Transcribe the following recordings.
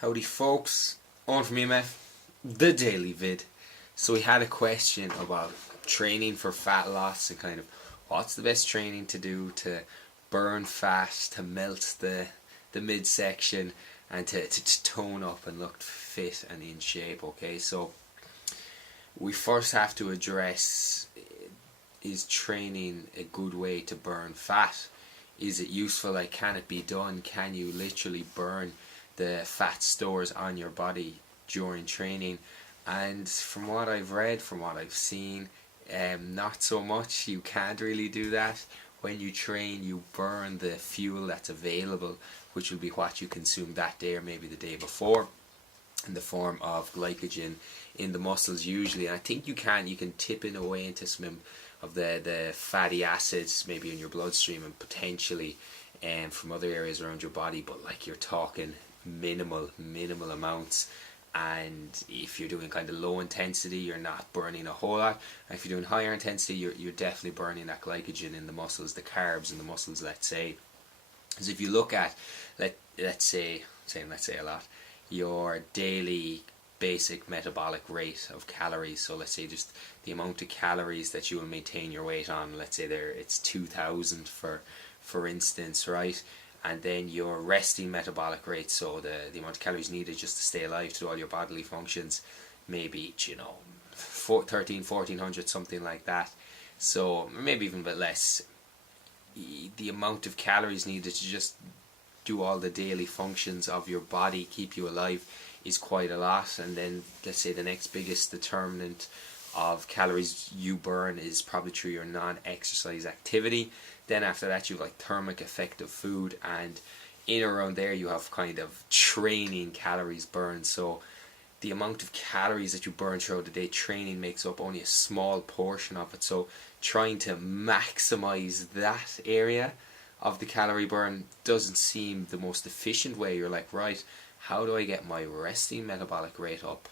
Howdy folks, on from EMF, the Daily Vid. So we had a question about training for fat loss and kind of what's the best training to do to burn fat, to melt the midsection and to tone up and look fit and in shape, okay? So we first have to address, is training a good way to burn fat? Is it useful? Like, can it be done? Can you literally burn the fat stores on your body during training? And from what I've read, from what I've seen, not so much. You can't really do that. When you train, you burn the fuel that's available, which will be what you consume that day or maybe the day before, in the form of glycogen in the muscles usually. And I think you can tip in away into some of the fatty acids maybe in your bloodstream and potentially from other areas around your body, but like you're talking minimal amounts. And if you're doing kind of low intensity, you're not burning a whole lot. And if you're doing higher intensity, you're definitely burning that glycogen in the muscles, the carbs in the muscles, let's say. Because if you look at let's say a lot, your daily basic metabolic rate of calories, so let's say just the amount of calories that you will maintain your weight on, let's say it's 2000 for instance, right? And then your resting metabolic rate, so the amount of calories needed just to stay alive, to do all your bodily functions, maybe 1400, something like that. So maybe even a bit less. The amount of calories needed to just do all the daily functions of your body, keep you alive, is quite a lot. And then let's say the next biggest determinant of calories you burn is probably through your non-exercise activity. Then after that you have like thermic effect of food, and in around there you have kind of training calories burned. So the amount of calories that you burn throughout the day, training makes up only a small portion of it. So trying to maximize that area of the calorie burn doesn't seem the most efficient way. You're like, right, how do I get my resting metabolic rate up?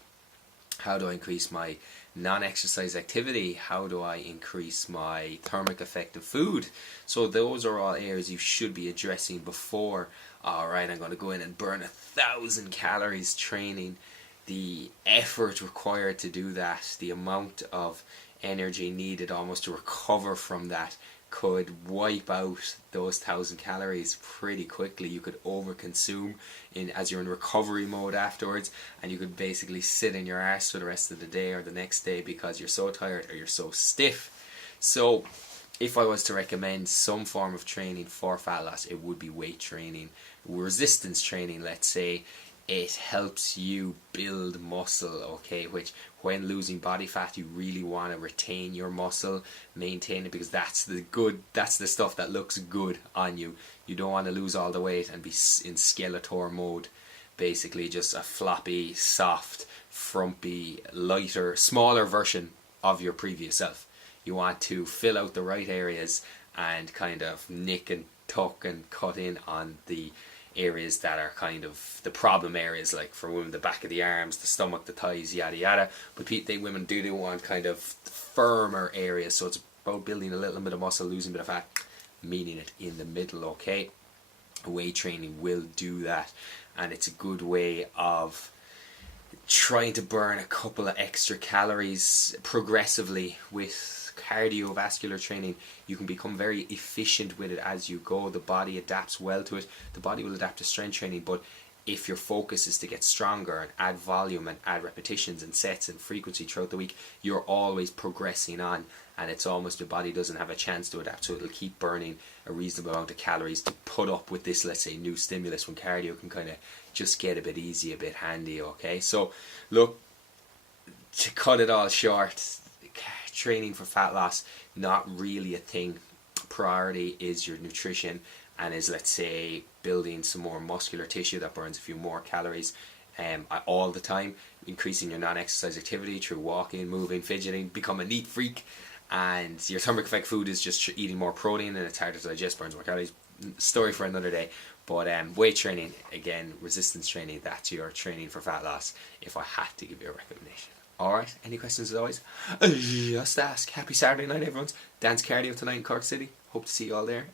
How do I increase my non-exercise activity? How do I increase my thermic effect of food? So those are all areas you should be addressing before, alright, I'm going to go in and burn 1,000 calories training. The effort required to do that, the amount of energy needed almost to recover from that, could wipe out those 1,000 calories pretty quickly. You could overconsume as you're in recovery mode afterwards, and you could basically sit in your arse for the rest of the day or the next day because you're so tired or you're so stiff. So if I was to recommend some form of training for fat loss, it would be weight training, resistance training, let's say. It helps you build muscle, okay, which when losing body fat you really want to retain your muscle, maintain it, because that's the stuff that looks good on you. You don't want to lose all the weight and be in Skeletor mode, basically just a floppy, soft, frumpy, lighter, smaller version of your previous self. You want to fill out the right areas and kind of nick and tuck and cut in on the areas that are kind of the problem areas, like for women the back of the arms, the stomach, the thighs, yada yada. But women do want kind of firmer areas, so it's about building a little bit of muscle, losing a bit of fat, meaning it in the middle, okay? Weight training will do that, and it's a good way of trying to burn a couple of extra calories progressively. With cardiovascular training, you can become very efficient with it as you go. The body adapts well to it. The body will adapt to strength training, but if your focus is to get stronger and add volume and add repetitions and sets and frequency throughout the week, you're always progressing on, and it's almost your body doesn't have a chance to adapt, so it'll keep burning a reasonable amount of calories to put up with this, let's say, new stimulus, when cardio can kind of just get a bit easy, a bit handy, okay? So look, to cut it all short, training for fat loss, not really a thing. Priority is your nutrition, and is, let's say, building some more muscular tissue that burns a few more calories all the time, increasing your non-exercise activity through walking, moving, fidgeting, become a neat freak. And your thermic effect food is just eating more protein, and it's harder to digest, burns more calories. Story for another day. But weight training, again, resistance training, that's your training for fat loss, if I had to give you a recommendation. Alright, any questions as always? Just ask. Happy Saturday night, everyone. Dance cardio tonight in Cork City. Hope to see you all there.